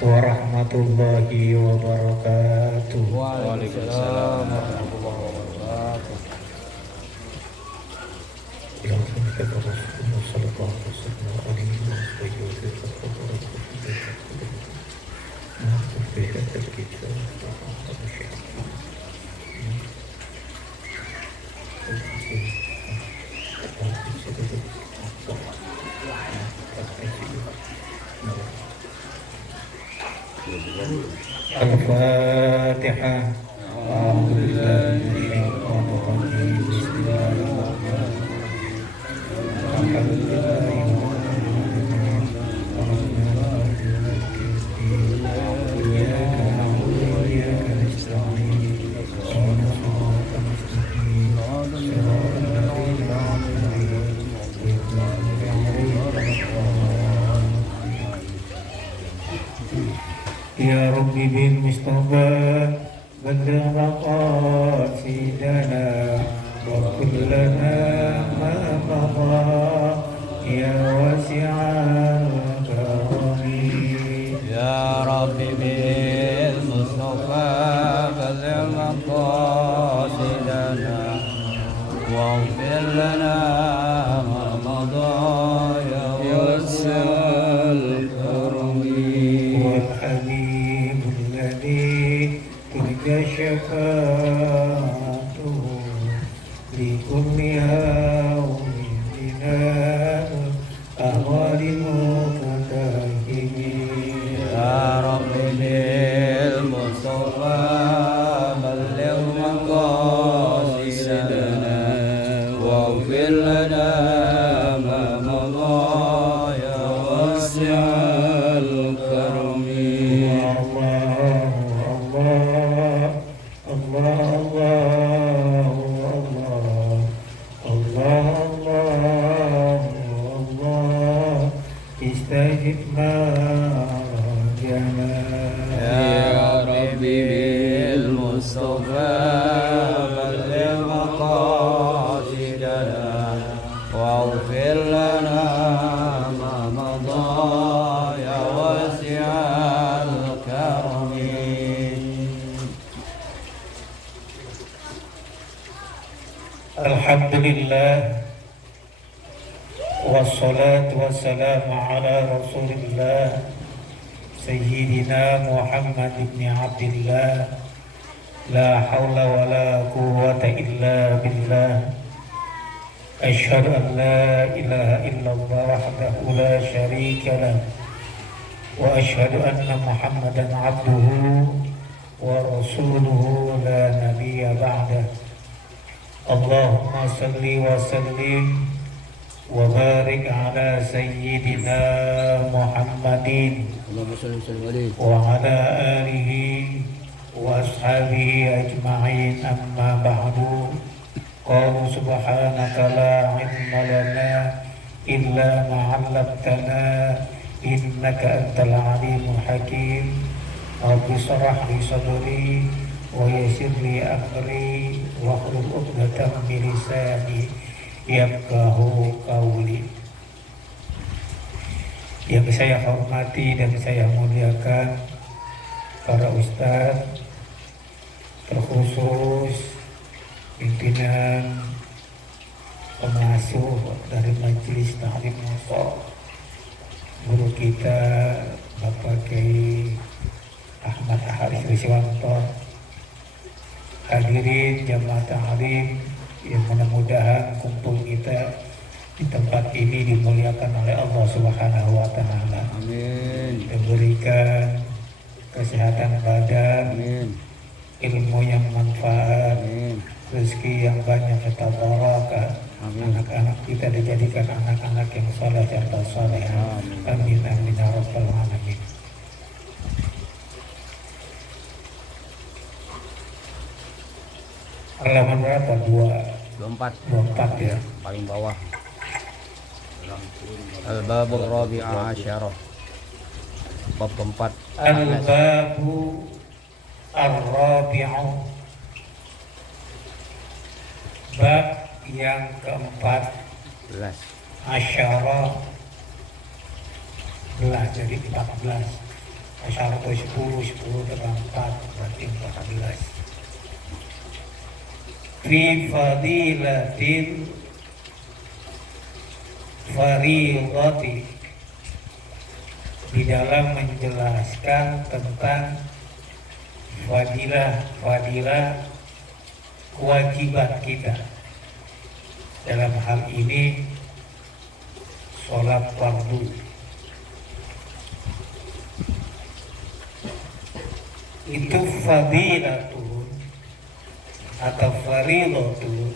warahmatullahi wabarakatuh. Waalaikumsalam warahmatullahi wabarakatuh. Ya Rasulullah sallallahu alaihi Al-Fatihah. Ya Rabbi bil Mustafa balligh maqasidana wa kullana ma madha ya wasi'al karami Ya Rabbi bil Mustafa balligh maqasidana waghfir lana ma madha ya wasi'al karami wal habib alladhi turja syafa'atuhu li kulli yawmin dinal ahwali mutadahimi Ya Rabbi bil Mustafa balligh maqasidana waghfir lana ma madha ya wasi'al karami Istajibna rajana Ya Rabbi bil Mustafa balligh maqasidana waghfir lana ma madha ya wasi'al karami Alhamdulillah wassalatu wassalamu ala rasulillah Sayyidina Muhammad ibn Abdillah La hawla wa la quwwata illa billah Ashhadu an la ilaha illallah wahdahu la sharika lah Wa ashhadu anna Muhammadan abduhu wa rasuluhu la nabiyya ba'dah Allahumma salli wa sallim wa barik ala sayyidina Muhammadin wa ala alihi wa ashabihi ajma'in amma ba'du qalu subhanaka la ilma lana illa ma 'allamtana innaka antal alimul hakim rabbi shrah li sadri wa yassir li amri wa hlul 'uqdatam min lisani yafqahu qawli. Yang saya hormati dan saya muliakan para ustadz, terkhusus pimpinan pengasuh dari Majelis Ta'lim Musa, guru kita Bapak Kiai Ahmad Haris Riswanto, hadirin jamaah ta'lim yang mudah-mudahan kumpul kita di tempat ini dimuliakan oleh Allah Subhanahu wa taala. Amin. Diberikan kesehatan badan, Amin. ilmu yang manfaat, Amin. rezeki yang banyak serta barakah. Amin. Anak-anak kita dijadikan anak-anak yang saleh serta salehah. Amin amin ya rabbal alamin. Halaman berapa? 24 24 ya. paling bawah. Al-babur rabi'a asyarah. Bab keempat. Al-babu ar-rabi'u, bab yang keempat, Belas. asyara belah jadi 14. Asyaratu 10, 10 tambah 4 berarti 14. Fi fadilatil fariidati, di dalam menjelaskan tentang fadilah kewajiban kita. Dalam hal ini sholat fardu. Itu fadilatun atau faridatun,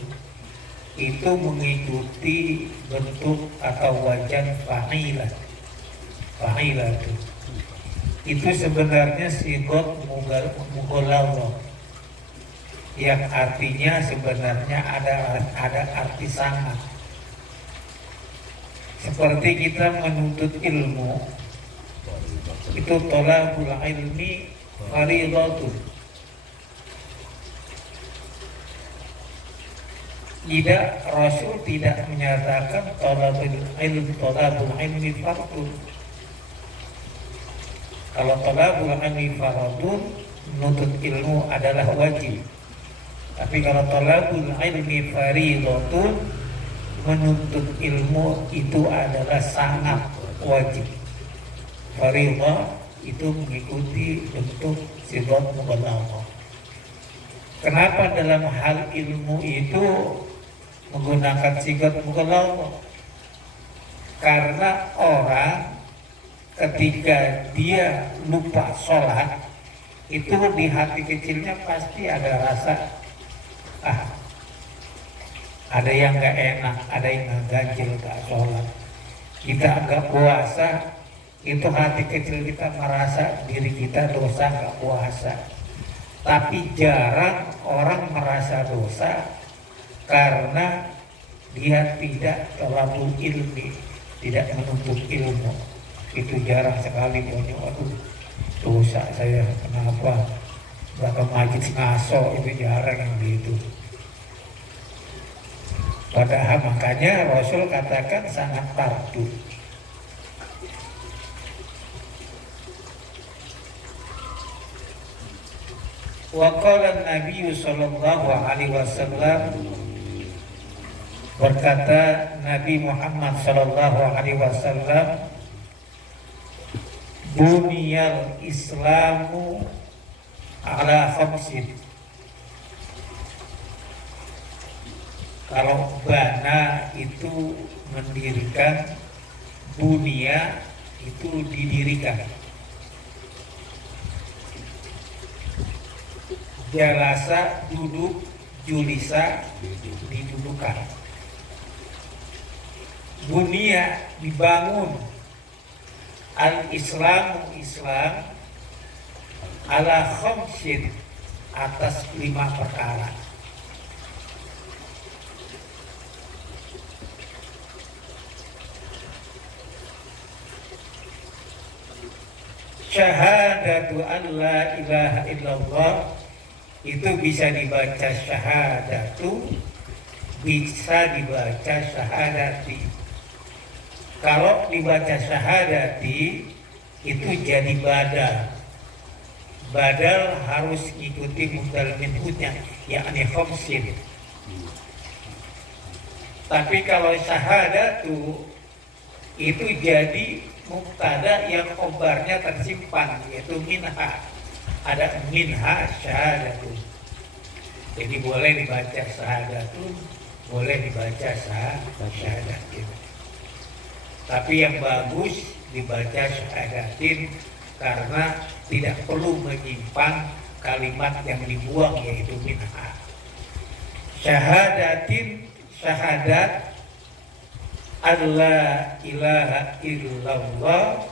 itu mengikuti bentuk atau wajan fa'ilah. Fa'ilatun itu sebenarnya sigot mughaladzah, yang artinya sebenarnya ada arti sangat. Seperti kita menuntut ilmu, itu thalabul ilmi faridatun. Tidak, Rasul tidak menyatakan thalabul ilmi fardun. Kalau thalabul ilmi fardun, menuntut ilmu adalah wajib. Tapi kalau thalabul ilmi faridatun, menuntut ilmu itu adalah sangat wajib. Faridah itu mengikuti bentuk sigot mughaladzah. Kenapa dalam hal ilmu itu menggunakan sigot mughaladzah? Karena orang ketika dia lupa sholat, itu di hati kecilnya pasti ada rasa ada yang gak enak, ada yang ganjil gak sholat. Kita gak puasa, itu hati kecil kita merasa diri kita dosa gak puasa. Tapi jarang orang merasa dosa karena dia tidak terlalu ilmi, tidak menuntut ilmu. Itu jarang sekali. Aduh, dosa saya kenapa bakal majlis ngaso, itu jarang yang begitu. Padahal makanya Rasul katakan sangat fardu. Wa qala Nabi sallallahu alaihi wasallam, berkata Nabi Muhammad sallallahu alaihi wasallam, buniyal Islamu ala khamsin. Kalau bana itu mendirikan, bunia itu didirikan. Jalasa duduk, julisa didudukan. Bunia dibangun. Al-Islamu Islam ala khamsin, atas 5 perkara. Syahadatu an la ilaha illallah, itu bisa dibaca syahadatu, bisa dibaca syahadati. Kalau dibaca syahadati itu jadi badal. Badal harus ikuti mubdal minhunya, yakni khamsin. Tapi kalau syahadatu itu jadi mubtada yang khobarnya tersimpan, yaitu minha. Ada minha syahadatu. Jadi boleh dibaca syahadatu, boleh dibaca syahadatin. Tapi yang bagus dibaca syahadatin, karena tidak perlu menyimpan kalimat yang dibuang, yaitu minha. Syahadatin, syahadat Allah ilaha illallah,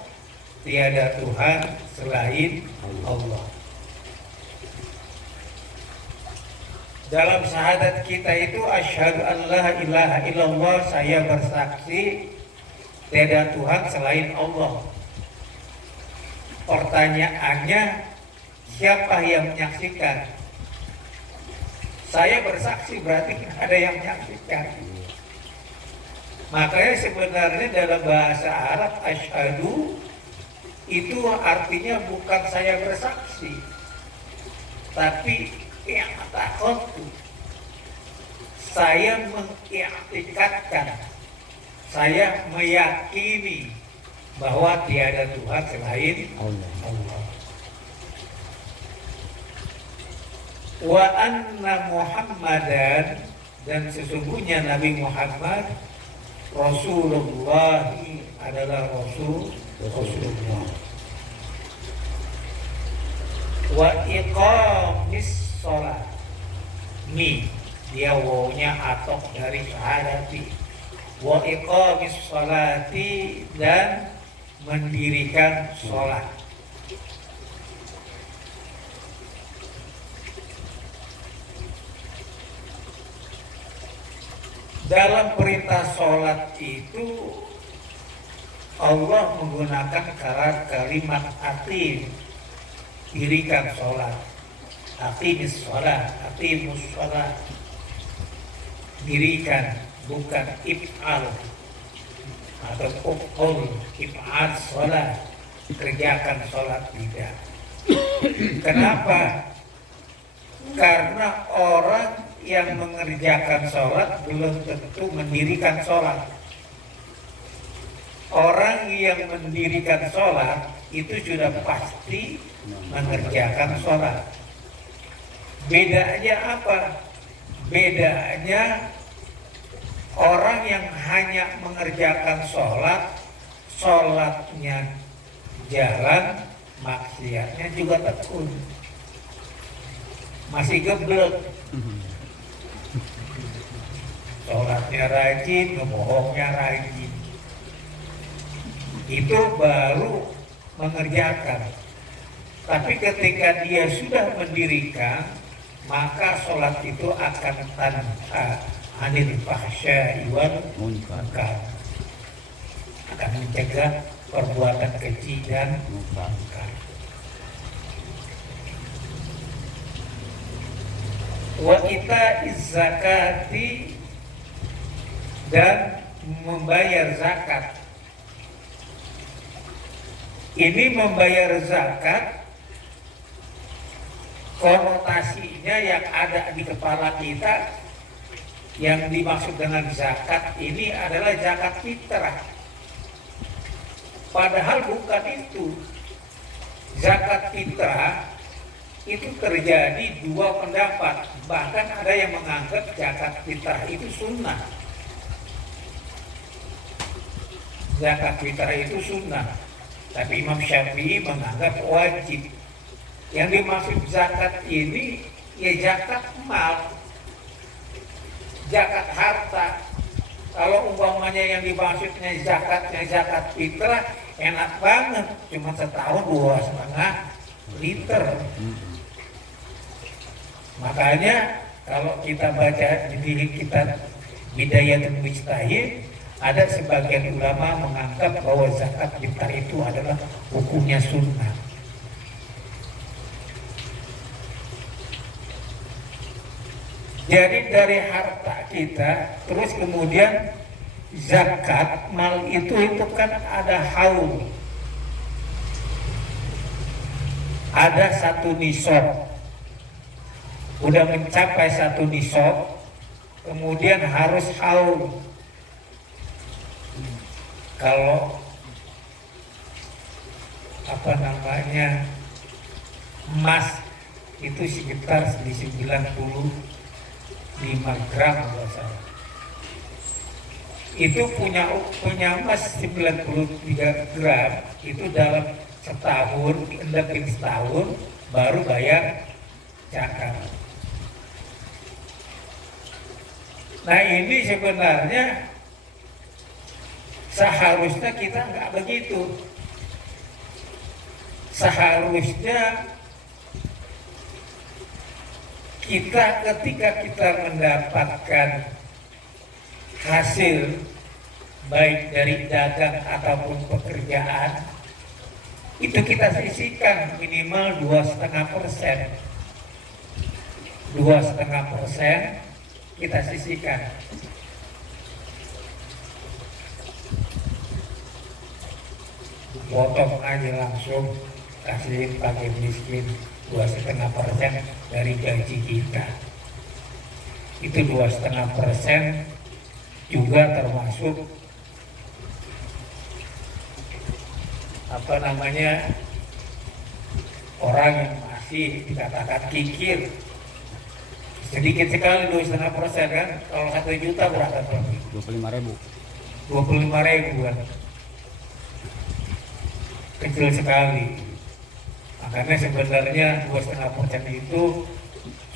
tiada Tuhan selain Allah. Dalam syahadat kita itu asyhadu an la ilaha illallah, saya bersaksi tiada Tuhan selain Allah. Pertanyaannya, siapa yang menyaksikan? Saya bersaksi, berarti ada yang menyaksikan. Makanya sebenarnya dalam bahasa Arab asyhadu itu artinya bukan saya bersaksi, tapi i'taqadtu, saya mengiktikadkan, saya meyakini bahwa tiada Tuhan selain Allah. Wa anna Muhammadan, dan sesungguhnya Nabi Muhammad Rasulullah, adalah Rasulullah. Wa iqamis sholat, mi dia wawnya atok dari syahadati. Wa iqamis sholati, dan mendirikan sholat. Dalam perintah sholat itu Allah menggunakan kalimat aqim, dirikan sholat. Aqimis sholat, aqimus sholat, dirikan, bukan if'al atau uf'ul, if'al sholat, kerjakan sholat, tidak. Kenapa? Karena orang yang mengerjakan sholat belum tentu mendirikan sholat. Orang yang mendirikan sholat itu sudah pasti mengerjakan sholat. Bedanya apa? Bedanya orang yang hanya mengerjakan sholat, sholatnya jalan, maksiatnya juga tekun, masih geblek. Sholatnya rajin, ngebohongnya rajin, itu baru mengerjakan. Tapi ketika dia sudah mendirikan, maka sholat itu akan tanha anil fahsya'i wal munkar, akan mencegah perbuatan keji dan munkar. Wa ita'iz zakati, dan membayar zakat. Ini membayar zakat, konotasinya yang ada di kepala kita, yang dimaksud dengan zakat ini adalah zakat fitrah. Padahal bukan itu. Zakat fitrah itu terjadi dua pendapat. Bahkan ada yang menganggap zakat fitrah itu sunnah. Zakat fitrah itu sunnah, tapi Imam Syafi'i menganggap wajib. Yang dimaksud zakat ini ya zakat mal, zakat harta. Kalau umpamanya yang dimaksudnya zakatnya zakat fitrah, enak banget, cuma setahun 2,5 liter. Makanya kalau kita baca di kitab Bidayatul Mujtahid, ada sebagian ulama menganggap bahwa zakat fitrah itu adalah hukumnya sunnah. Jadi dari harta kita, terus kemudian zakat mal itu kan ada haul, ada satu nisab, udah mencapai satu nisab, kemudian harus haul. Kalau emas itu sekitar di 95 gram kalau salah. Itu punya emas 93 gram, itu dalam setahun, lebih setahun baru bayar zakat. Nah ini sebenarnya seharusnya kita nggak begitu. Seharusnya kita ketika kita mendapatkan hasil baik dari dagang ataupun pekerjaan, itu kita sisihkan minimal 2,5%. 2,5% kita sisihkan. potong aja langsung, kasihin pakai miskin 2,5% dari gaji kita. Itu 2,5% juga termasuk apa namanya, orang yang masih dikatakan kikir. Sedikit sekali 2,5% kan. Kalau 1 juta berapa tuh? 25.000. 25.000 kan. Kecil sekali. Makanya sebenarnya 2,5% itu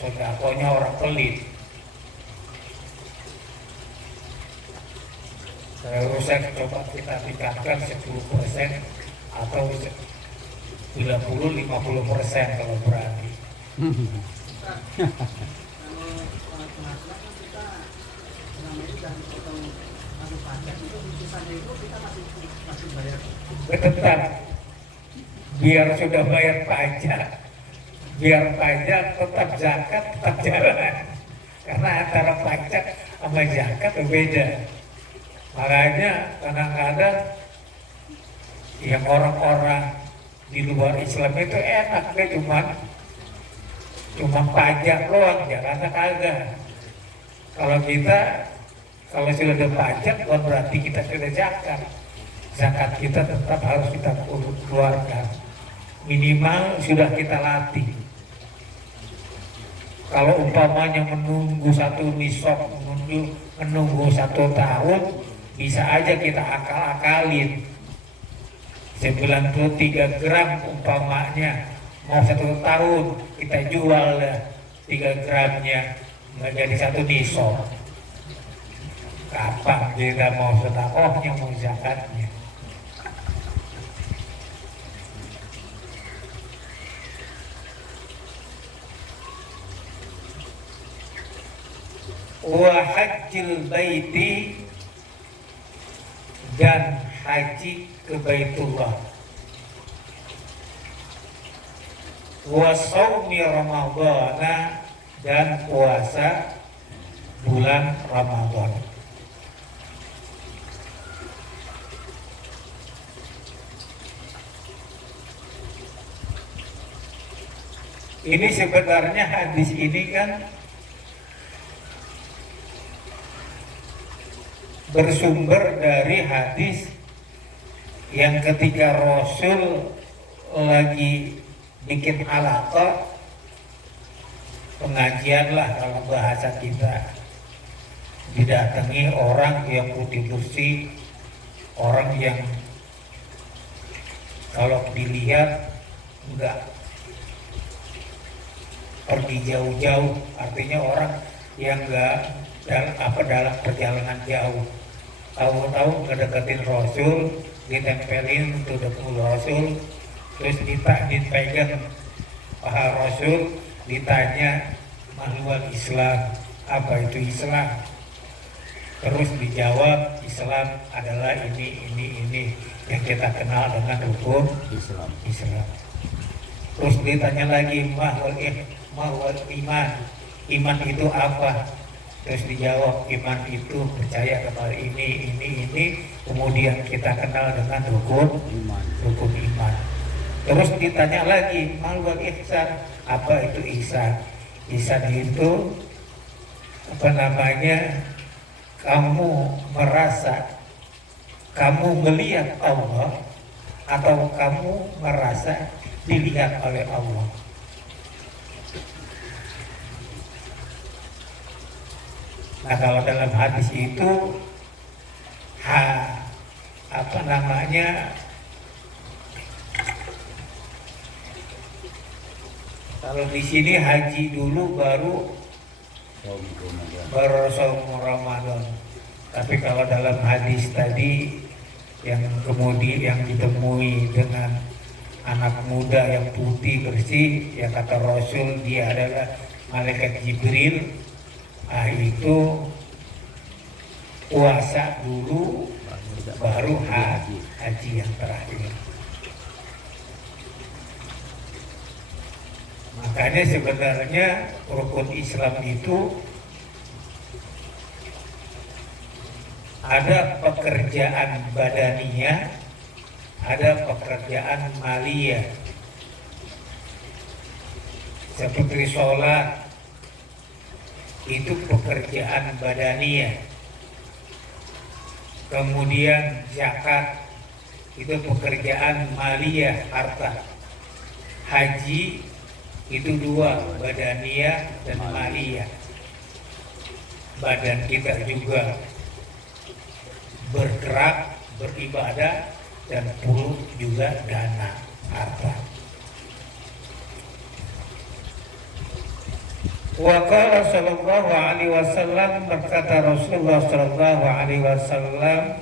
sodakonya orang pelit. Seharusnya coba kita tingkatkan 10% atau 30-50% kalau berani. Tetap biar sudah bayar pajak, tetap zakat tetap jalan, karena antara pajak sama zakat beda. Makanya kadang-kadang yang orang-orang di luar Islam itu enak, dia cuma pajak doang, jalannya kagak. Kalau kita, kalau sudah ada pajak, bukan berarti kita sudah zakat. Zakat kita tetap harus kita keluarkan. Minimal sudah kita latih. Kalau umpamanya menunggu 1 nisab, menunggu 1 tahun, bisa aja kita akal-akalin. 93 gram umpamanya, mau 1 tahun kita jual 3 gramnya, nggak jadi 1 nisab. Kapan kita mau sedekahnya, mau zakatnya? Wa hajjil baiti, dan haji ke Baitullah. Wa shaumi Ramadhana, dan puasa bulan Ramadan. Ini sebenarnya hadis ini kan bersumber dari hadis yang ketika Rasul lagi bikin halaqah, pengajian lah kalau bahasa kita, didatangi orang yang putih bersih, orang yang kalau dilihat enggak pergi jauh-jauh, artinya orang yang enggak dalam perjalanan jauh, tahu-tahu ngedeketin Rasul, ditempelin untuk dekul Rasul, terus dipegang paha Rasul, ditanya mahlual Islam, apa itu Islam? Terus dijawab, Islam adalah ini yang kita kenal dengan rukun Islam. Terus ditanya lagi mahlual iman, iman itu apa? Terus dijawab, iman itu percaya kepada ini, kemudian kita kenal dengan rukun iman. Terus ditanya lagi, mahlual ihsan, apa itu ihsan? Ihsan itu apa namanya? Kamu merasa kamu melihat Allah atau kamu merasa dilihat oleh Allah. Nah, kalau dalam hadis itu apa namanya, kalau di sini haji dulu baru saum Ramadan. Tapi kalau dalam hadis tadi yang kemudian yang ditemui dengan anak muda yang putih bersih, yang kata Rasul dia adalah malaikat Jibril, itu puasa dulu baru haji yang terakhir. Makanya sebenarnya rukun Islam itu ada pekerjaan badaniyah, ada pekerjaan maliyah seperti sholat, itu pekerjaan badaniyah. Kemudian zakat, itu pekerjaan maliyah, harta. Haji itu dua, badaniyah dan maliyah. Badan kita juga bergerak, beribadah, dan perlu juga dana, harta. Wa qala sallallahu alaihi wasallam, berkata Rasulullah sallallahu alaihi wasallam,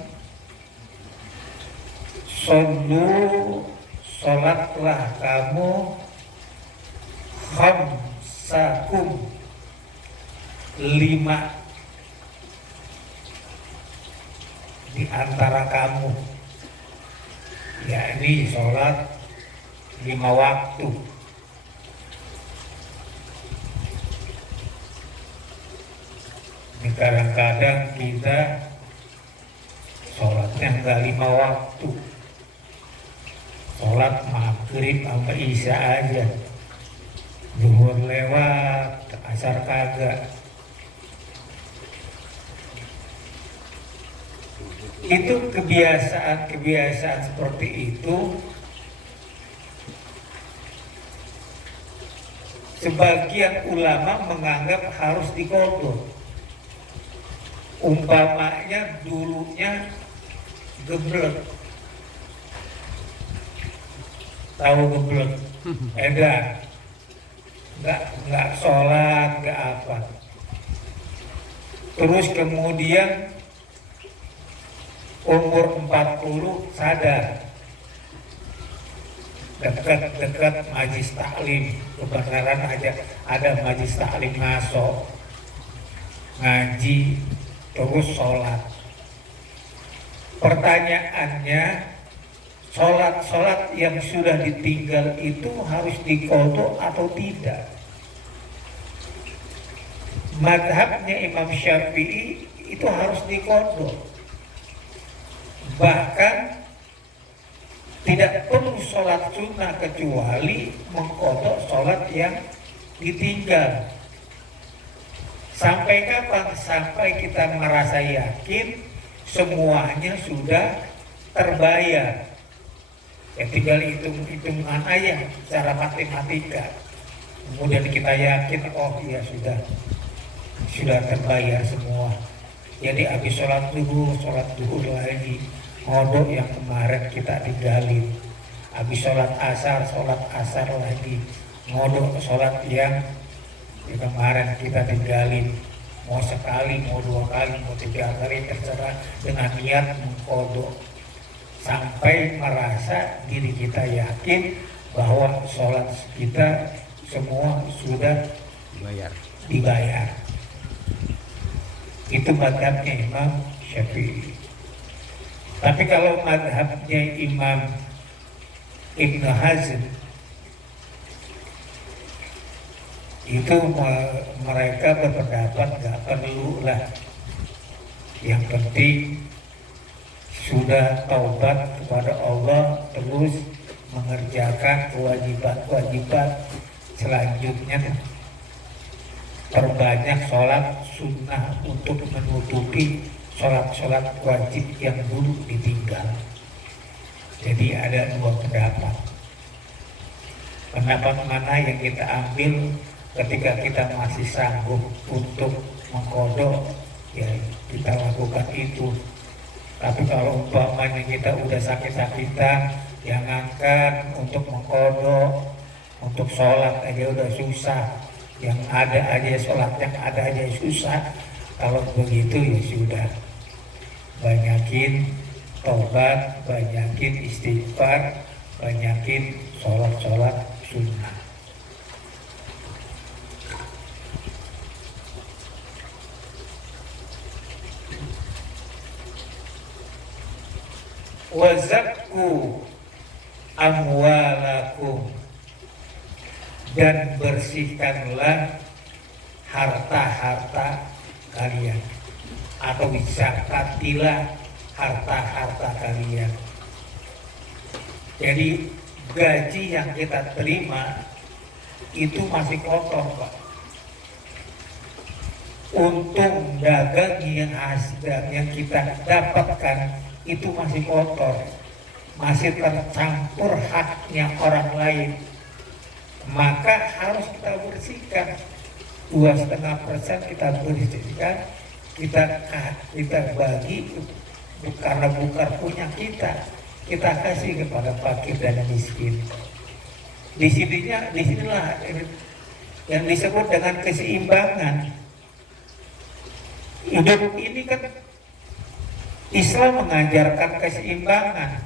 "Shollu, salatlah kamu, khamsakum, 5 di antara kamu, yakni sholat 5 waktu." Ini kadang-kadang kita sholatnya enggak 5 waktu, sholat maghrib sampai isya aja, zuhur lewat, asar kagak. Itu kebiasaan seperti itu sebagian ulama menganggap harus diqodho. Umpamanya dulunya geblek, tahu geblek, edan, nggak sholat, nggak apa. Terus kemudian umur 40 sadar, dekat majlis taklim, kebenaran aja ada majlis taklim ngaso, ngaji, terus sholat. Pertanyaannya, sholat yang sudah ditinggal itu harus diqodho atau tidak? Madhabnya Imam Syafi'i itu harus diqodho. Bahkan tidak perlu sholat sunnah kecuali mengqodho sholat yang ditinggal. Sampai kapan? Sampai kita merasa yakin semuanya sudah terbayar. Ya tinggal hitung-hitungan aja secara matematika. Kemudian kita yakin, oh iya sudah terbayar semua. Jadi habis sholat duhur lagi, ngodok yang kemarin kita tinggalin. Habis sholat asar lagi, ngodok sholat yang kemarin kita tinggalin. Mau sekali, mau 2 kali, mau 3 kali, terserah, dengan niat mengqodho. Sampai merasa diri kita yakin bahwa sholat kita semua sudah dibayar. Itu madhabnya Imam Syafi'i. Tapi kalau madhabnya Imam Ibnu Hazm, itu mereka berpendapat nggak perlu lah. Yang penting sudah taubat kepada Allah, terus mengerjakan kewajiban selanjutnya. Perbanyak sholat sunnah untuk menutupi sholat wajib yang dulu ditinggal. Jadi ada 2 pendapat. Pendapat mana yang kita ambil ketika kita masih sanggup untuk mengqodho, ya kita lakukan itu. Tapi kalau umpamanya kita udah sakit-sakitan, jangankan untuk mengqodho, untuk sholat aja udah susah. Yang ada aja sholat, yang ada aja susah. Kalau begitu ya sudah, banyakin taubat, banyakin istighfar, banyakin sholat sunnah. Wazakku amwalakum, dan bersihkanlah harta-harta kalian, atau zakatilah harta-harta kalian. Jadi gaji yang kita terima itu masih kotor, Pak. Untung dagang yang kita dapatkan itu masih kotor, masih tercampur haknya orang lain, maka harus kita bersihkan. 2,5% kita bersihkan, kita bagi karena bukan punya kita kasih kepada fakir dan miskin. Disinilah yang disebut dengan keseimbangan. Hidup ini kan Islam mengajarkan keseimbangan.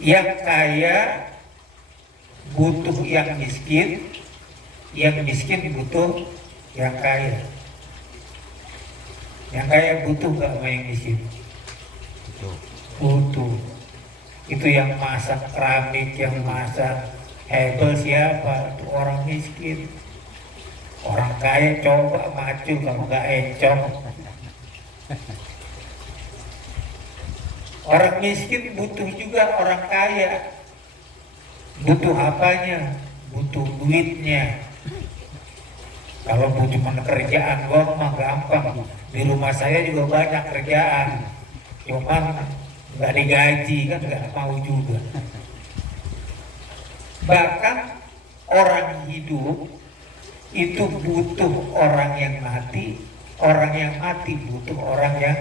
Yang kaya butuh yang miskin butuh yang kaya. Yang kaya butuh gak sama yang miskin? Butuh. Itu yang masak keramik, yang masak hebel siapa? Itu orang miskin. Orang kaya coba maju kamu gak encok. Orang miskin butuh juga orang kaya. Butuh apanya? Butuh duitnya. Kalau butuh kerjaan gua mah gampang. Di rumah saya juga banyak kerjaan, cuman nggak digaji kan nggak mau juga. Bahkan orang hidup itu butuh orang yang mati, orang yang mati butuh orang yang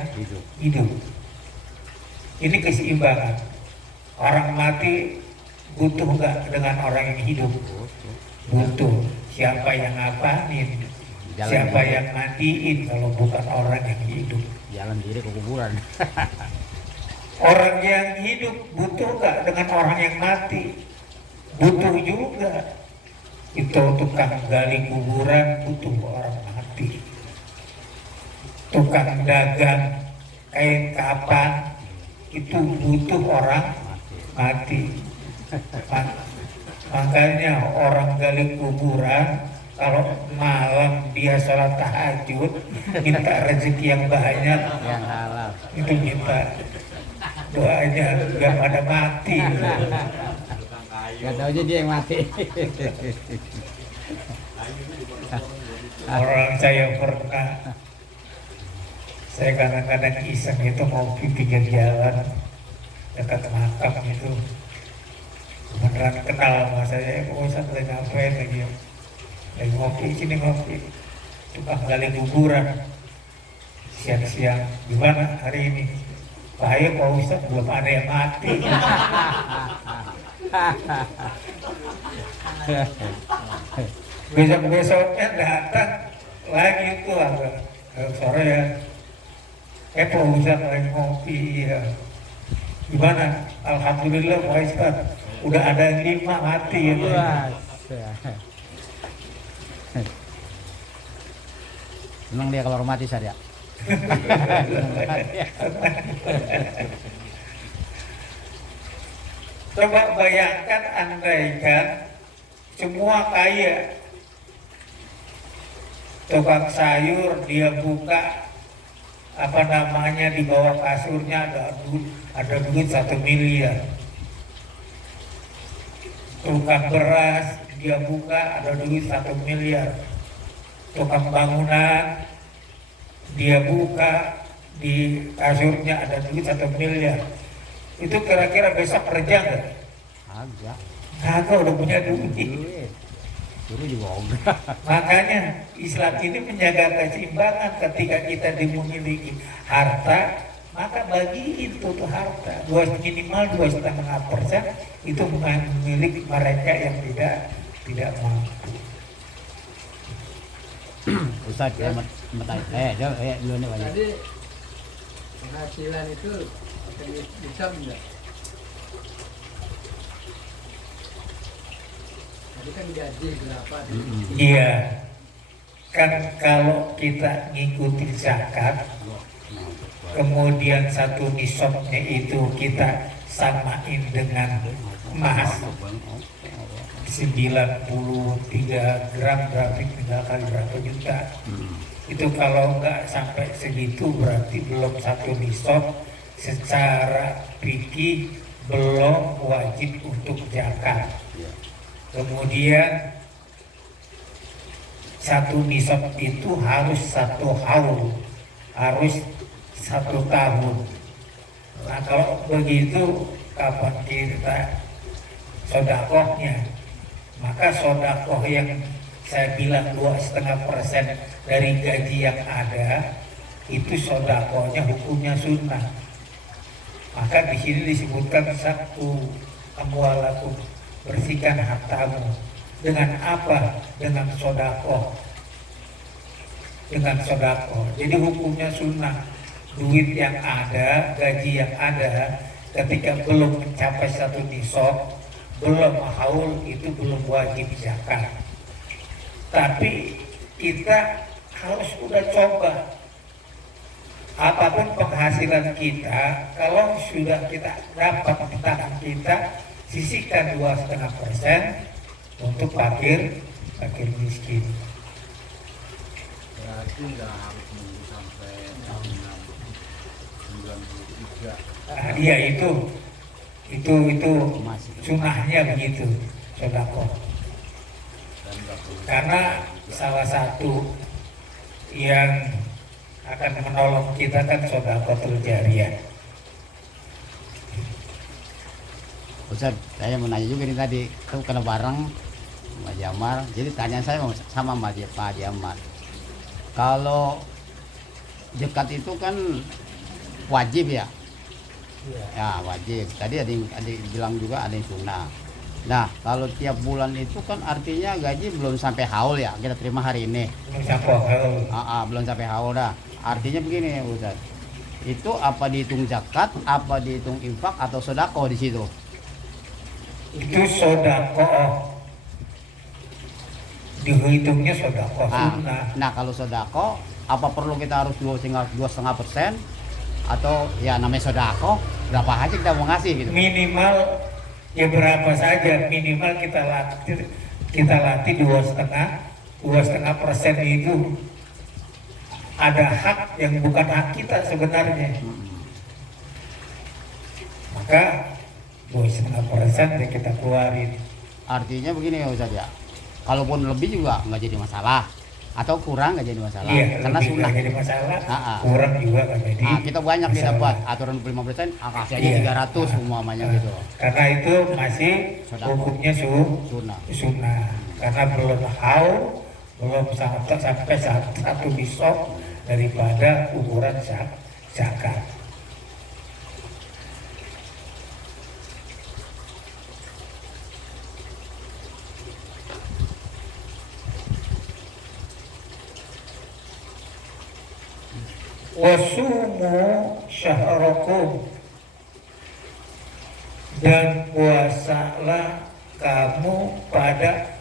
hidup. Ini keseimbangan. Orang mati butuh nggak dengan orang yang hidup? Butuh. Siapa yang ngapain? Siapa yang mandiin kalau bukan orang yang hidup? Jalan diri ke kuburan. Orang yang hidup butuh nggak dengan orang yang mati? Butuh juga. Itu tukang gali kuburan butuh orang mati. Tukang dagang kain kapan itu butuh orang mati. Makanya orang gali kuburan kalau malam dia sholat tahajud minta rezeki yang banyak, Yang halal. itu minta doanya biar pada mati. Gak tau aja dia yang mati. Orang saya pernah, saya kadang-kadang iseng itu ngopi pinggir jalan dekat makam itu, beneran kenal sama saya. Oh, saya lagi ngapain lagi? Lagi ngopi, sini ngopi. Tukang gali kuburan. Siang-siang, gimana hari ini? Bahaya Pak Ustaz, belum ada yang mati. Besok-besoknya datang lagi itu agak sore ya. Pak Ustaz lagi ngopi ya. Gimana? Alhamdulillah Pak Ustaz, udah ada 5 mati ya. Senang dia kalau mati saja. Coba bayangkan, andaikan semua kaya, tukang sayur dia buka di bawah kasurnya ada duit 1 miliar. Tukang beras dia buka ada duit 1 miliar. Tukang bangunan dia buka di kasurnya ada duit 1 miliar. Itu kira-kira besok kerja nggak? Agak. Kagak, udah punya duit. Dulu juga ogah. Makanya Islam ini menjaga keseimbangan. Ketika kita memiliki harta, maka bagiin tuh harta. Minimal 2,5% itu milik mereka yang tidak mampu. Ustaz, dulu nih banyak. Jadi penghasilan itu bisa enggak? Tadi kan gaji berapa? Iya, kan kalau kita ngikutin zakat, kemudian satu nisabnya itu kita samain dengan emas 93 gram, berarti tinggal kali berapa juta. Itu kalau nggak sampai segitu berarti belum satu nisab. Secara fikih belum wajib untuk zakat. Iya. Kemudian satu nisab itu harus 1 haul, harus 1 tahun. Nah kalau begitu kapan kita sodakohnya? Maka sodakoh yang saya bilang 2,5% dari gaji yang ada itu sodakohnya hukumnya sunnah. Maka di sini disebutkan satu amwalakum, bersihkan hartamu. Dengan apa? Dengan sodakoh. Dengan sodakoh. Jadi hukumnya sunnah. Duit yang ada, gaji yang ada, ketika belum mencapai 1 nisab, belum haul, itu belum wajib zakat. Tapi kita harus udah coba. Apapun penghasilan kita, kalau sudah kita dapat di tangan kita, sisihkan 2,5% untuk fakir miskin. Berarti nggak harus nunggu sampai tahun 93. Nah, dia itu Masih. sunahnya begitu, sodako. Dan nggak perlu. Karena salah satu yang akan menolong kita kan sodakotul jariyah. Ustaz, saya mau nanya juga nih tadi, itu kena bareng Mbak Jamar. Jadi tanya saya sama Pak Jamar. Kalau zakat itu kan wajib ya? Ya wajib. Tadi ada yang bilang juga ada yang sunnah. Nah kalau tiap bulan itu kan artinya gaji belum sampai haul ya, kita terima hari ini. Belum sampai haul dah. Artinya begini Ustaz, itu apa dihitung zakat, apa dihitung infak atau sedekah di situ? Itu sodakoh, dihitungnya sodakoh sunnah. Nah kalau sedekah, apa perlu kita harus 2,5% atau ya namanya sedekah berapa aja kita mau ngasih gitu? Minimal ya berapa saja, minimal kita latih 2,5% itu ada hak yang bukan hak kita sebenarnya. Maka 2,5% yang kita keluarin. Artinya begini ya Ustaz ya, kalaupun lebih juga nggak jadi masalah, atau kurang nggak jadi masalah, Iya, karena lebih sunnah. nggak jadi masalah, Ah. kurang juga nggak jadi. Kita banyak nih masalah. dapat aturan 25%, kasih aja Iya. 300 umpamanya gitu. Karena itu masih Sodakoh. hukumnya Sunnah. sunnah. Karena belum haul, belum sampai 1 nisab daripada ukuran zakat. Wasumu syahrakum, dan puasalah kamu pada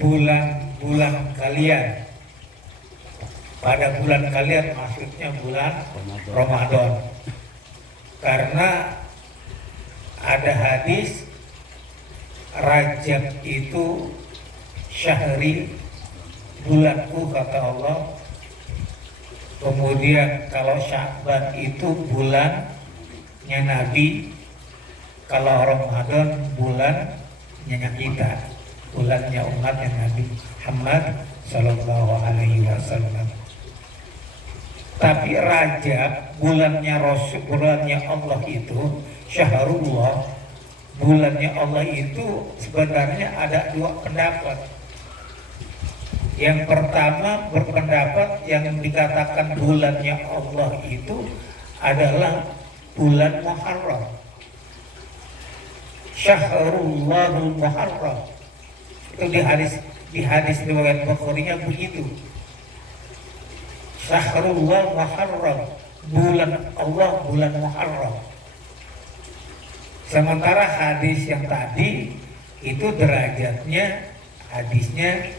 bulan-bulan kalian. Pada bulan kalian maksudnya bulan Ramadan. Karena ada hadis Rajab itu syahri, bulanku kata Allah. Kemudian kalau Sya'ban itu bulannya Nabi, kalau Ramadan bulannya kita, bulannya umatnya Nabi Muhammad Sallallahu Alaihi Wasallam. Tapi Rajab bulannya Rasul, bulannya Allah itu Syahrullah, bulannya Allah itu sebenarnya ada 2 pendapat. Yang pertama berpendapat yang dikatakan bulannya Allah itu adalah bulan Muharram. Syahrul Muharram. Itu di hadis riwayat Bukhari-nya begitu. Syahrullah Muharram, bulan Allah, bulan Muharram. Sementara hadis yang tadi itu derajatnya, hadisnya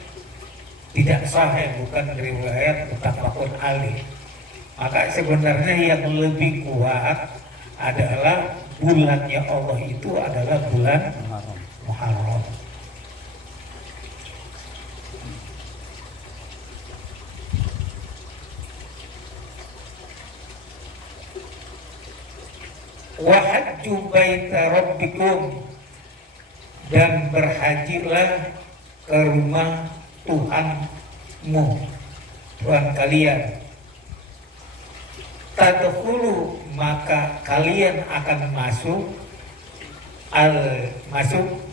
tidak sahih, bukan riwayat muttafaqun alaih. Maka sebenarnya yang lebih kuat adalah bulannya Allah itu adalah bulan Muharram. Wa hajju hajju baita rabbikum, dan berhajilah ke rumah Tuhanmu, Tuhan kalian. Tadkhulu, maka kalian akan masuk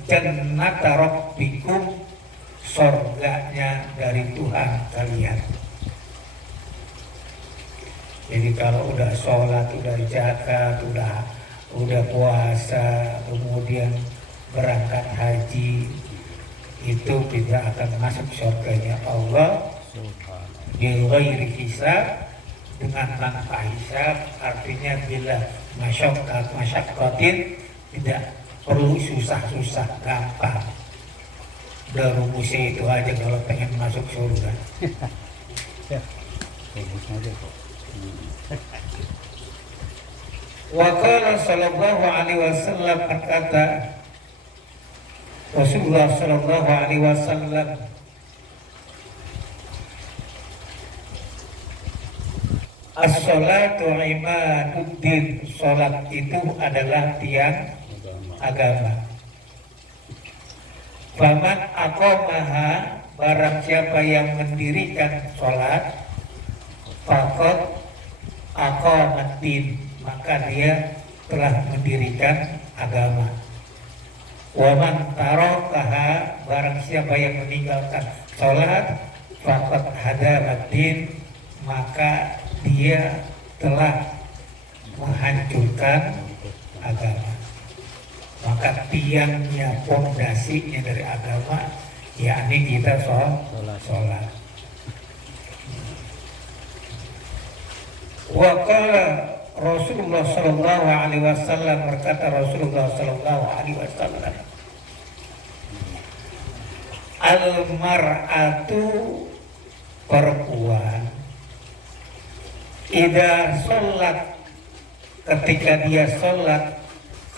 jannata rabbikum, surganya dari Tuhan kalian. Jadi kalau udah sholat, udah zakat, udah puasa, kemudian berangkat haji, itu tidak akan masuk surganya Allah bil ghairi hisab, dengan tanpa hisab. Artinya bila masyaqqatin, tidak perlu susah-susah, gampang. Udah rumusnya itu aja kalau pengen masuk surga. Rumusnya aja kok. Wa qala sallallahu alaihi wasallam, berkata Rasulullah sallallahu alaihi wasallam, as-salatu imaduddin, salat itu adalah tiang agama. Faman aqamaha, barang siapa yang mendirikan salat, faqad aqamaddin, maka dia telah mendirikan agama. Waman tarakaha, barang siapa yang meninggalkan salat, faqad hadamaddin, maka dia telah menghancurkan agama. Maka tiangnya, pondasinya dari agama, yakni kita sholat. Wa qala Rasulullah sallallahu alaihi wasallam, berkata Rasulullah sallallahu alaihi wasallam, al-mar'atu, perempuan, idza sholat, ketika dia sholat,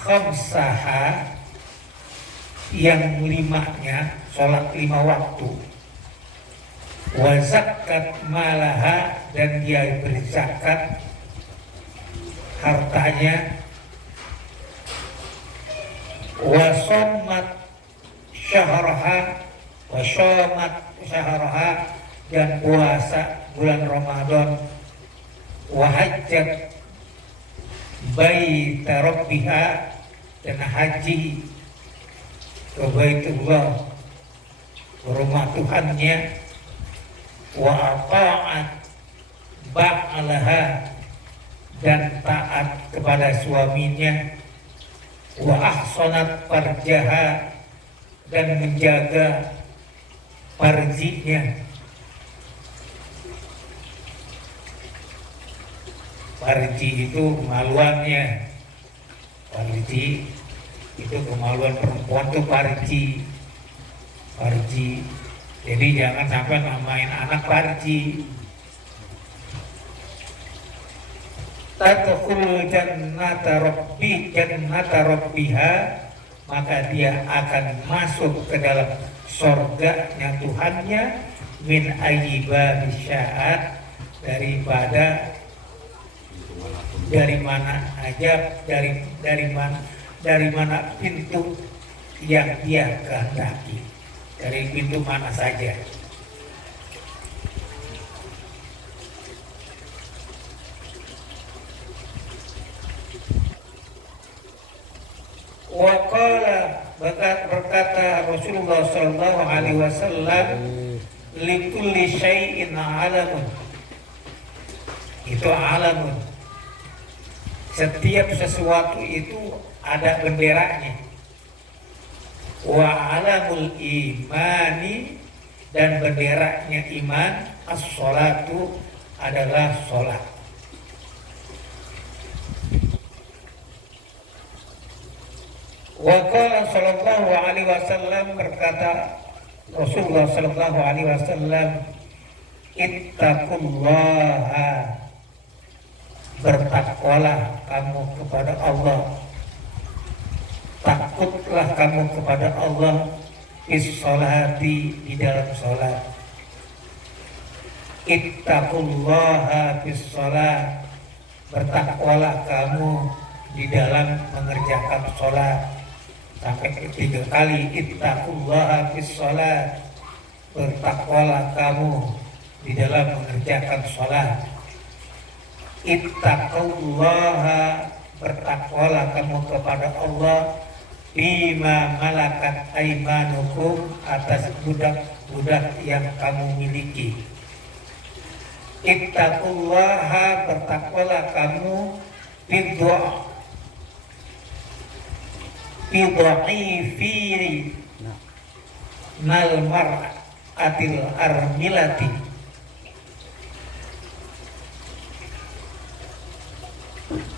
khamsaha, yang limanya, sholat 5 waktu, wa zakat malaha, dan dia berzakat hartanya, wa sommat syahraha, wa shomat syahraha, dan puasa bulan Ramadan, wa hajjat baita rabbiha, dan haji ke Baitullah, ke rumah Tuhannya, wa ata'at ba'alaha, dan taat kepada suaminya, wa ahsanat farjaha, dan menjaga farjinya. Farji itu kemaluannya, farji itu kemaluan perempuan tuh farji. Jadi jangan sampai namain anak farji. Tadkhul jannata rabbiha, maka dia akan masuk ke dalam surganya Tuhannya, min ayyiba bisya'at, dari mana aja, dari mana pintu yang dia kehendaki, dari pintu mana saja. Wa qala, berkata Rasulullah sallallahu alaihi wasallam, likulli syai'in alamun, itu alamun, setiap sesuatu itu ada benderanya. Wa alamul imani, dan benderanya iman, as-sholatu, adalah sholat. Wa qala sallallahu alaihi wasallam, berkata Rasulullah sallallahu alaihi wasallam, ittaqullaha, bertakwalah kamu kepada Allah, takutlah kamu kepada Allah, is-sholati, di dalam sholat. Ittaqullaha bis-sholat, bertakwalah kamu di dalam mengerjakan sholat. Sampai 3 kali, ittaqullaha fis sholat, bertakwalah kamu di dalam mengerjakan sholat. Ittaqullaha, bertakwalah kamu kepada Allah, bima malakat aimanukum, atas budak-budak yang kamu miliki. Ittaqullaha, bertakwalah kamu bidhaifiri nal mar'atil armilati,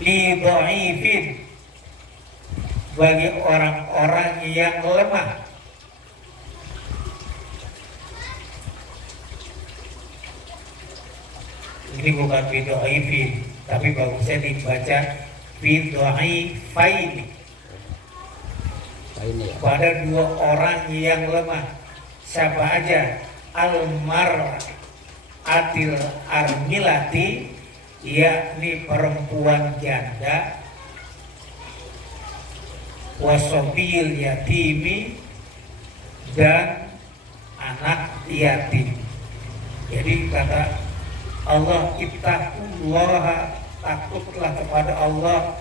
bidhaifin, bagi orang-orang yang lemah. Ini bukan bidhaifin, tapi bagusnya dibaca bidhaifaini, ini ya. pada 2 orang yang lemah. Siapa aja? Al-mar'atil armilati, yakni perempuan janda, wasobil yatimi, dan anak yatim. Jadi kata Allah, ittaqullaha, takutlah kepada Allah,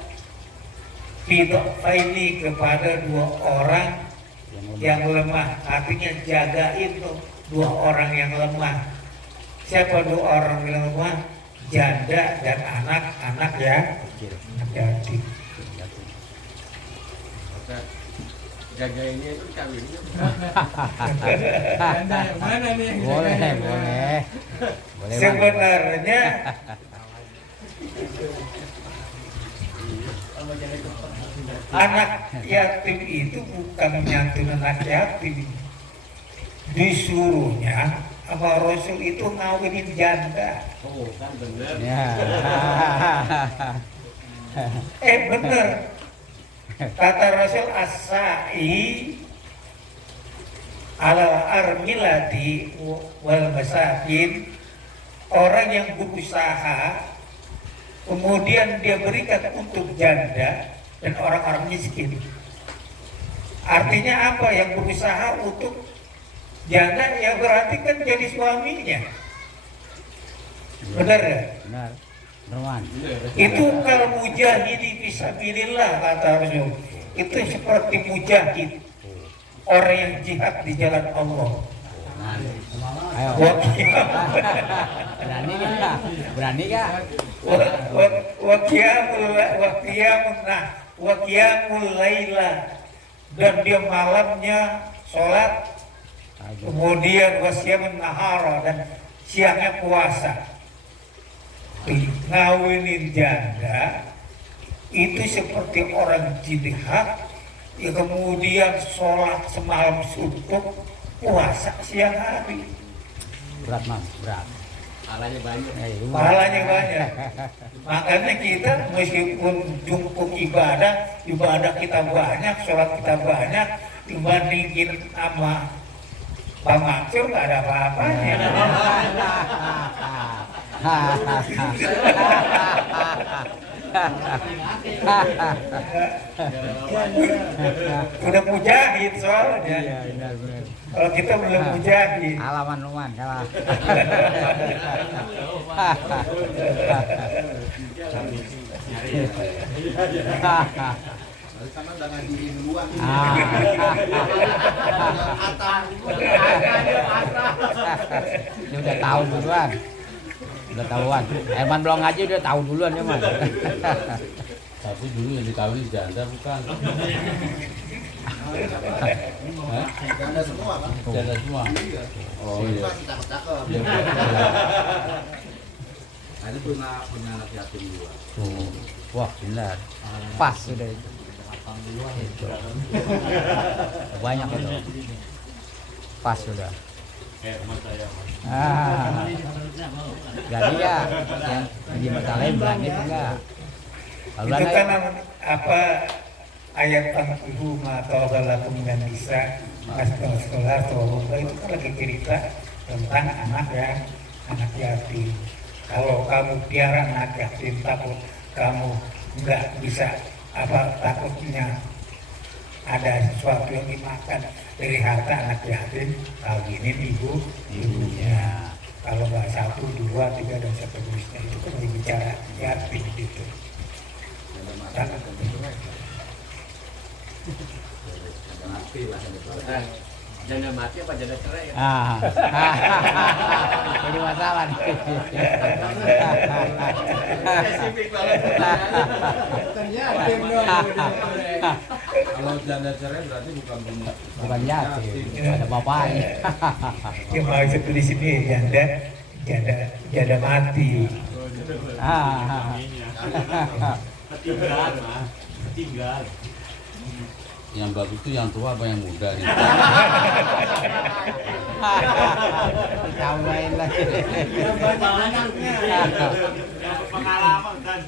bidhafaini, kepada 2 orang yang lemah. Artinya jagain tuh 2 orang yang lemah. Siapa 2 orang yang lemah? Janda dan anak-anak ya, anak yatim. Jaga ini itu kawinnya. Anda yang mana nih? Boleh. Sebenarnya anak yatim itu bukan menyantun anak yatim. Disuruhnya sama Rasul itu ngawinin janda. Oh, kan bener. Ya. Bener. Kata Rasul, as-sa'i alal armilati wal masakin, orang yang berusaha kemudian dia berikan untuk janda dan orang-orang miskin. Artinya apa? Yang berusaha untuk janda ya berarti kan jadi suaminya. Benar ya? Benar. Roman. Itu kalau mujahidi fisabilillah, kata Rasul, itu seperti mujahid, orang yang jihad di jalan Allah. Ayo. Berani gak? Wa qiyamul laila, dan dia malamnya sholat, kemudian wasyamun nahara, dan siangnya puasa. Ngawinin janda itu seperti orang jihad, ya kemudian sholat semalam suntuk, puasa siang hari. Berat mas, berat. Alanya banyak. Pahalanya banyak. Makanya kita meskipun jungkuk ibadah kita banyak, sholat kita banyak, dibandingin sama Pak Mansur nggak ada apa-apanya. Udah mujahid soalnya. Iya, benar. Kalau kita belum mujahid. Alaman Roman kalah. Karena udah ngajiin duluan. Ini udah tahu duluan. Udah tahuan. Herman belum ngaji udah tahu duluan ya mas. Tapi dulu yang dikawin janda bukan? Hah? Janda semua kan? Janda semua? Oh iya. Cakep. Iya. Nah, itu punya anak yatim juga. Tuh. Wah benar. Pas sudah itu. Banyak itu. Pas sudah. Jadi ya yang di Matalem berani enggak? Kalau Itu berani kan apa ayat tangkuhu atau galakum dan bisa sekolah atau itu kan lagi cerita tentang anak yatim. Kalau kamu piara anak yatim, takut kamu nggak bisa apa takutnya ada sesuatu yang dimakan dari harta anak yatim, kawinin ibunya. Kalau nggak 1, 2, 3 dan seterusnya itu kan bicara yatim gitu. Mati lah. Janda mati apa janda cerai? Jadi masalah nih. Spesifik banget pertanyaannya. Kalau janda cerai berarti Bukan yatim, ada bapaknya. Yang maksud di sini janda mati. Tinggal. yang bagus itu yang tua apa yang muda nih? Ditambahin lagi. Pengalaman kan.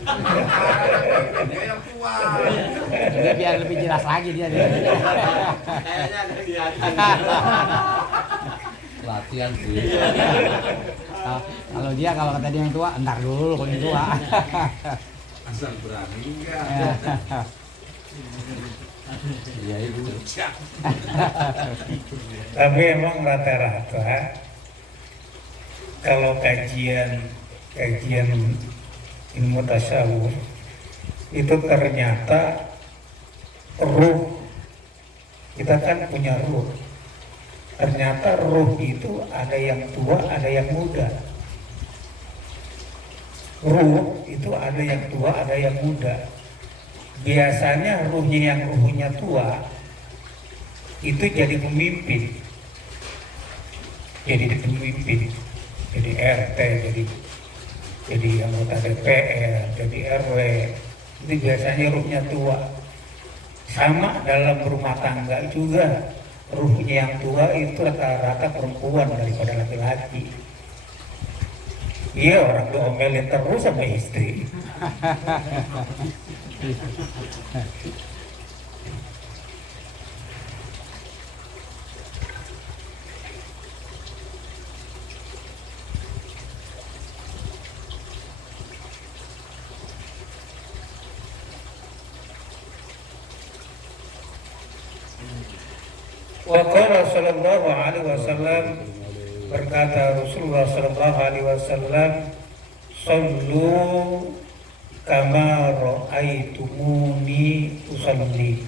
Dia yang tua. Dia biar lebih jelas lagi dia. Kayaknya ada di hati. Latihan sih. Kalau dia kalau kata dia yang tua, entar dulu kalau yang tua. Asal berani enggak. Iya itu. Tapi emang rata-rata kalau kajian ilmu tasawuf itu ternyata ruh, kita kan punya ruh. Ternyata ruh itu ada yang tua, ada yang muda. Ruh itu ada yang tua, ada yang muda. Biasanya ruhnya tua itu jadi pemimpin, jadi RT, jadi anggota DPR, jadi RW. Itu biasanya ruhnya tua. Sama dalam rumah tangga juga, ruhnya yang tua itu rata-rata perempuan daripada laki-laki. Iya, orang diomelin terus sama istri. Wa qala sallallahu alaihi wasallam, berkata Rasulullah sallallahu alaihi wasallam, "Shallu kama ra'aitumuni usalli."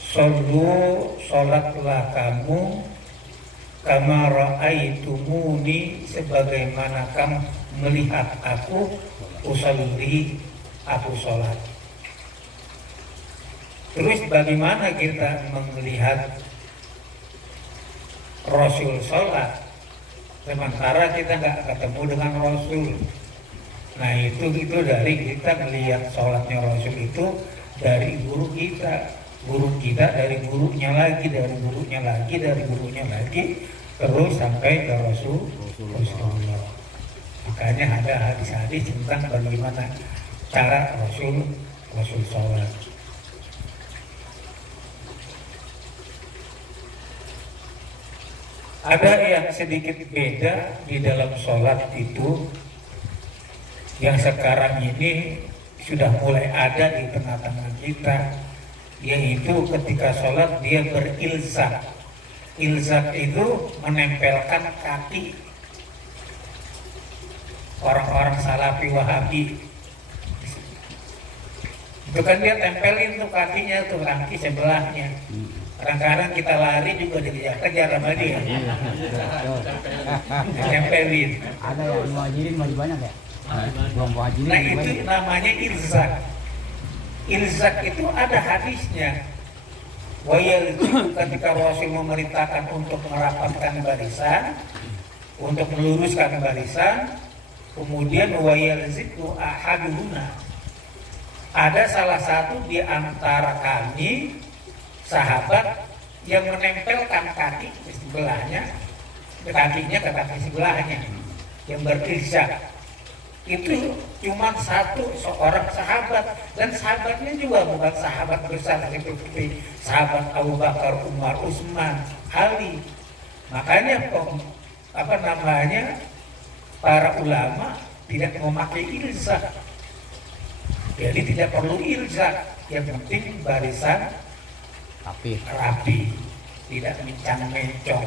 Shallu, salatlah kamu, kama ra'aitumuni, sebagaimana kamu melihat aku, usalli, aku salat. Terus bagaimana kita melihat Rasul sholat sementara kita nggak ketemu dengan Rasul? Nah itu dari kita melihat sholatnya Rasul itu dari guru kita dari gurunya lagi, dari gurunya lagi, dari gurunya lagi, terus sampai ke Rasulullah. Makanya ada hadis-hadis tentang bagaimana cara Rasul sholat. Ada yang sedikit beda di dalam sholat itu, yang sekarang ini sudah mulai ada di tengah-tengah kita, yaitu ketika sholat dia berilzak. Ilzak itu menempelkan kaki. Orang-orang Salafi Wahabi itu kan dia tempelin tuh kakinya tuh, kaki sebelahnya. Kadang-kadang kita lari juga dikejar-kejar sama dia. Tempelin. Ada yang muhajirin masih banyak ya? Belum muhajirin. Nah itu namanya ilzak. Ilzak itu ada hadisnya. Wayal ketika Rasul memerintahkan untuk merapatkan barisan, untuk meluruskan barisan, kemudian wayal ziku ahaduna. Ada salah satu di antara kami sahabat yang menempelkan kaki di sebelahnya, kakinya ke kaki sebelahnya, yang berilzak. Itu cuma seorang sahabat, dan sahabatnya juga bukan sahabat besar seperti sahabat Abu Bakar, Umar, Utsman, Ali. Makanya para ulama tidak memakai ilzak. Jadi tidak perlu ilzak, yang penting barisan Tapi rapi, tidak mencang-mencong.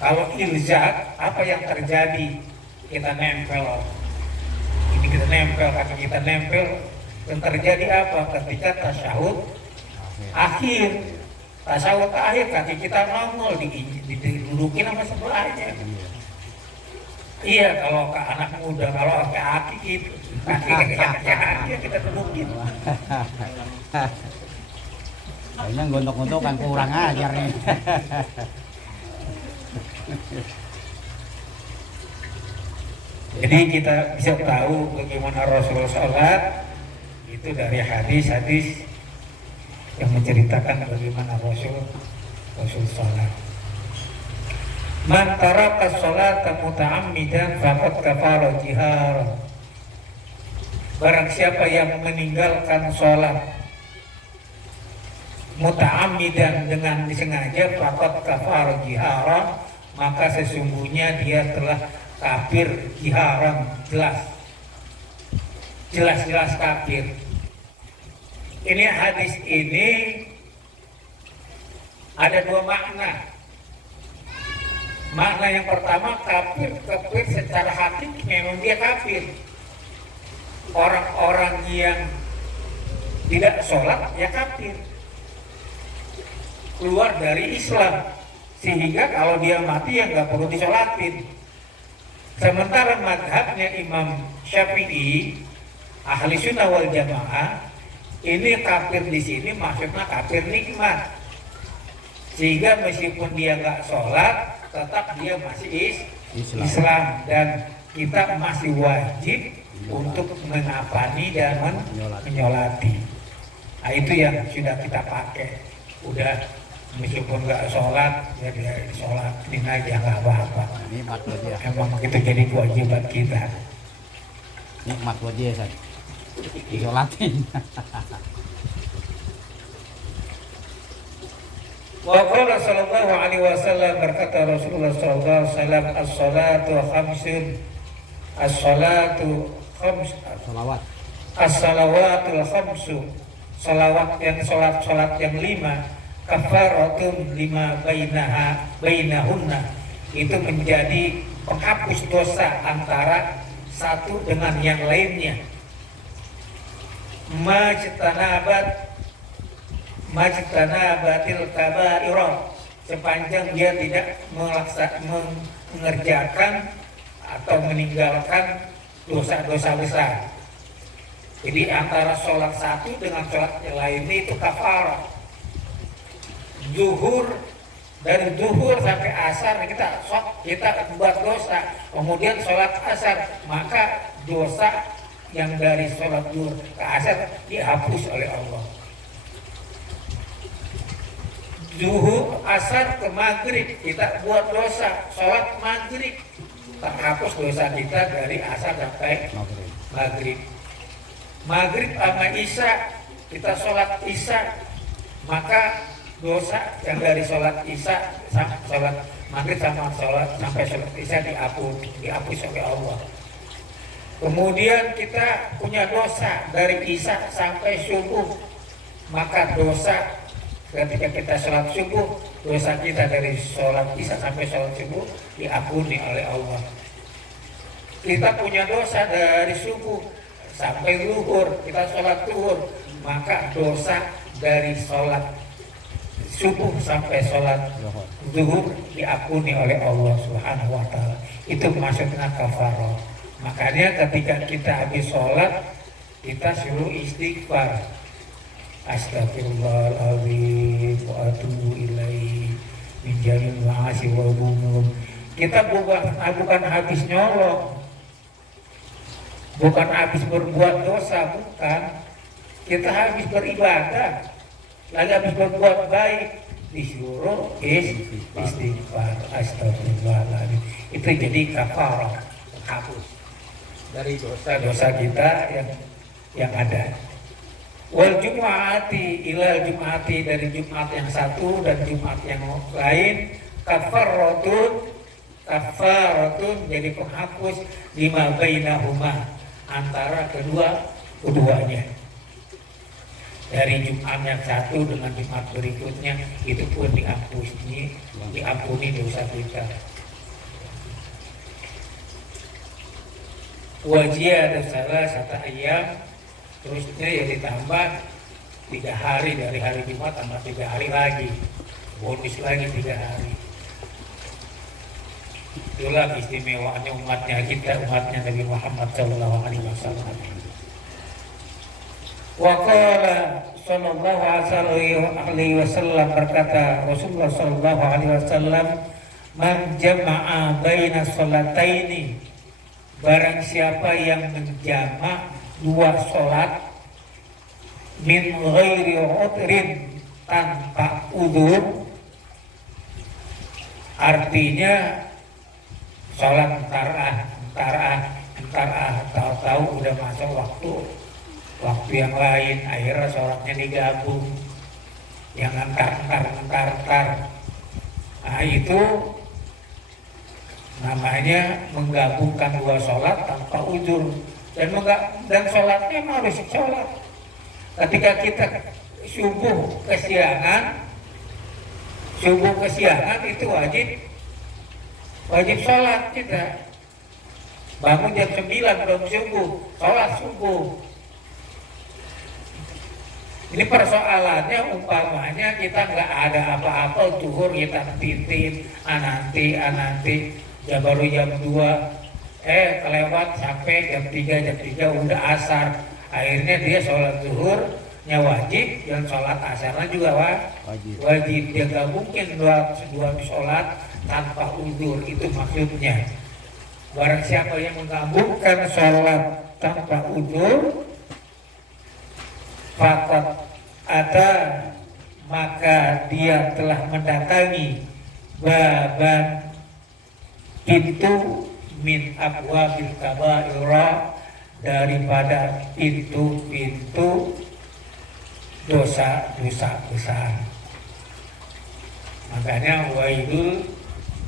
Kalau ilzak, apa yang terjadi? Kita nempel, ini kita nempel, kaki kita nempel. Yang terjadi apa? Ketika tasyahud akhir, tasyahud akhir kaki kita nongol, didudukin sama sebelahnya. Iya, kalau ke anak muda, kalau ke aki gitu, kaki kita dudukin. kayaknya gontok-gontokan kurang ajar nih. Jadi kita bisa tahu bagaimana Rasulullah sholat itu dari hadis-hadis yang menceritakan bagaimana Rasul sholat. Man taraka sholata muta'ammidan faqad kafara jihar. Barang siapa yang meninggalkan sholat muta'ammidan dengan disengaja, faqad kafara jihara, maka sesungguhnya dia telah kafir jiharan, jelas kafir. Ini hadis ini ada dua makna. Makna yang pertama, kafir secara hakiki memang dia kafir. Orang-orang yang tidak sholat ya kafir, keluar dari Islam, sehingga kalau dia mati ya nggak perlu disolatin. Sementara madhabnya Imam Syafi'i, ahli sunnah wal jamaah, ini kafir di sini maksudnya kafir nikmat, sehingga meskipun dia nggak sholat, tetap dia masih Islam, dan kita masih wajib untuk mengapani dan menyolati. Nah, itu yang sudah kita pakai. Udah meskipun nggak sholat, ya dia sholat ini aja nggak apa-apa. Nikmat buat dia. Emang itu jadi kewajiban kita. Nikmat buat dia, San. Disolatin. Wa qala sallallahu alaihi wasallam, berkata Rasulullah sallallahu alaihi wasallam, as-salatu khamsun, as-salatu khams, Salawat. as-salawatul khamsu, salawat yang salat yang 5, kafaratun lima bainahunna, itu menjadi penghapus dosa antara satu dengan yang lainnya. Majtanabatil kabairah, sepanjang dia tidak mengerjakan atau meninggalkan dosa-dosa besar. Jadi antara sholat satu dengan sholat yang lainnya itu kafarah. Zuhur, dari zuhur sampai asar kita buat dosa, kemudian sholat asar, maka dosa yang dari sholat zuhur ke asar dihapus oleh Allah. Zuhur, asar ke maghrib kita buat dosa, sholat maghrib terhapus dosa kita dari asar sampai maghrib. Maghrib sama isya kita sholat isya, maka dosa yang dari sholat isya, sholat maghrib sama sholat sampai sholat isya dihapus oleh Allah. Kemudian kita punya dosa dari isya sampai subuh, maka dosa ketika kita sholat subuh, dosa kita dari sholat isya sampai sholat subuh diampuni oleh Allah. Kita punya dosa dari subuh sampai zuhur, kita sholat zuhur, maka dosa dari sholat subuh sampai sholat zuhur diampuni oleh Allah Subhanahu wa Ta'ala. Itu maksudnya kafarah. Makanya ketika kita habis sholat, kita suruh istighfar. Astagfirullahaladzim wa atubu ilaihi min jamil ma'asi wal dzunub. Kita bukan habis nyolong, bukan habis berbuat dosa, bukan. Kita habis beribadah, lagi habis berbuat baik, disuruh istighfar. Astagfirullahaladzim. Itu jadi kafarah, hapus dari dosa-dosa kita yang ada. Wal jum'ati ila jum'ati, dari Jumat yang satu dan Jumat yang lain, kafaratun jadi penghapus lima bainahuma, antara keduanya. dari Jumat yang satu dengan Jumat berikutnya itu pun diampuni dosa kita. Wajib salah satu ayam, terusnya ya ditambah 3 hari dari hari Jumat tambah 3 hari lagi, bonus lagi 3 hari. Itulah istimewaannya umatnya kita, umatnya Nabi Muhammad Sallallahu Alaihi Wasallam. Waqala Sallallahu Alaihi Wasallam, berkata Rasulullah Sallallahu Alaihi Wasallam, man jama'a baina sholataini, barang siapa yang menjamak 2 sholat min ghairi udrin, tanpa udzur, artinya sholat entar tahu-tahu udah masuk waktu yang lain, akhirnya sholatnya digabung, yang entar. Nah itu namanya menggabungkan 2 sholat tanpa udzur, dan sholatnya harus sholat. Ketika kita subuh kesiangan itu wajib sholat kita. Bangun jam 9 belum subuh, sholat subuh. Ini persoalannya umpamanya kita nggak ada apa-apa, zuhur kita titin, nanti baru jam 2, kelewat sampai jam 3 udah asar. Akhirnya dia sholat zuhurnya wajib, dan sholat asarnya juga wajib. Dia nggak mungkin dua sholat tanpa udzur, itu maksudnya. Barang siapa yang menggabungkan sholat tanpa udzur, faqad ada, maka dia telah mendatangi baban, pintu min abwabil kabaira, daripada pintu-pintu dosa-dosa besar. Makanya wailul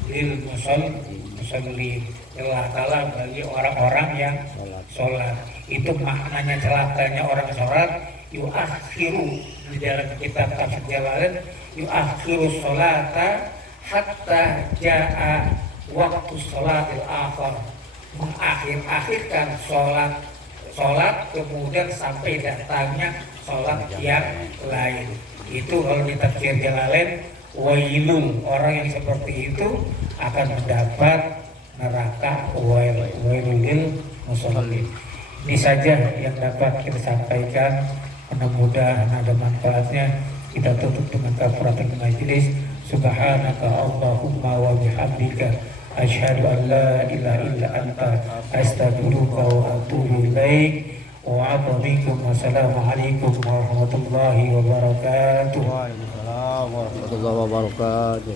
lil musallin, celaka bagi orang-orang yang sholat. Itu maknanya celakanya orang sholat. Yuakhiru, di dalam kitab tafsir Jalalain, yuakhiru sholata hatta jaa waktu sholatil akhir, mengakhirkan sholat kemudian sampai datangnya sholat yang lain. Itu kalau di tafsir Jalalain, wailul, orang yang seperti itu akan mendapat neraka, wailul musallin. Ini saja yang dapat kita sampaikan, mudah-mudahan ada manfaatnya. Kita tutup dengan kafaratul majlis. Subhanaka Allahumma wa bihamdika, asyhadu an la ilaha illa anta, astaghfiruka wa atubu ilaik. Wassalamualaikum warahmatullahi wabarakatuh. Waalaikumsalam warahmatullahi wabarakatuh.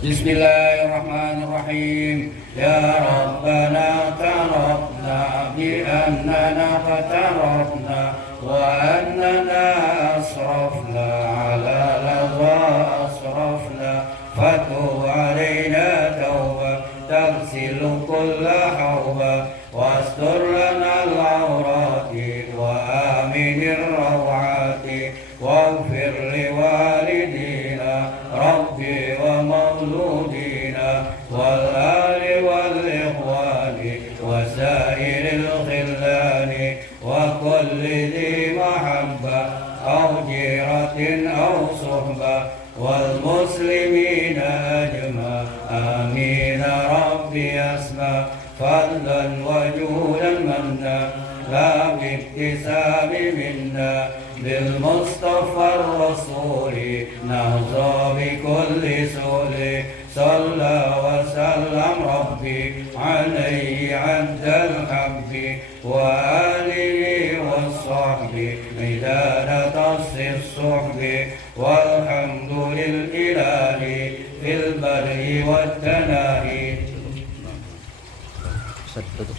Bismillahirrahmanirrahim. Ya Rabbana tarafna bi annana qatarafna wa annana asrafna ala ladha asrafna fatu alaina tawba taghsilu kulla hawba wastur lana al-awrati wa aminir rawati waghfir liwalidina rabbi wa mawludina wal ali wal ikhwani wa sairil khillani wa kulli dhi mahabba aw jiratin aw suhba wal muslimina ajma amin rabbi asma fadlan wa judan manna la biktisabi minna bil mustafa rasuli nahza bi kulli suli salla wa sallam rabbi alaihi abdal habbi wa alihi wa sahbi midana tasir suhbi walhamdulil ilahi fil barri wat tanahi. Tutup.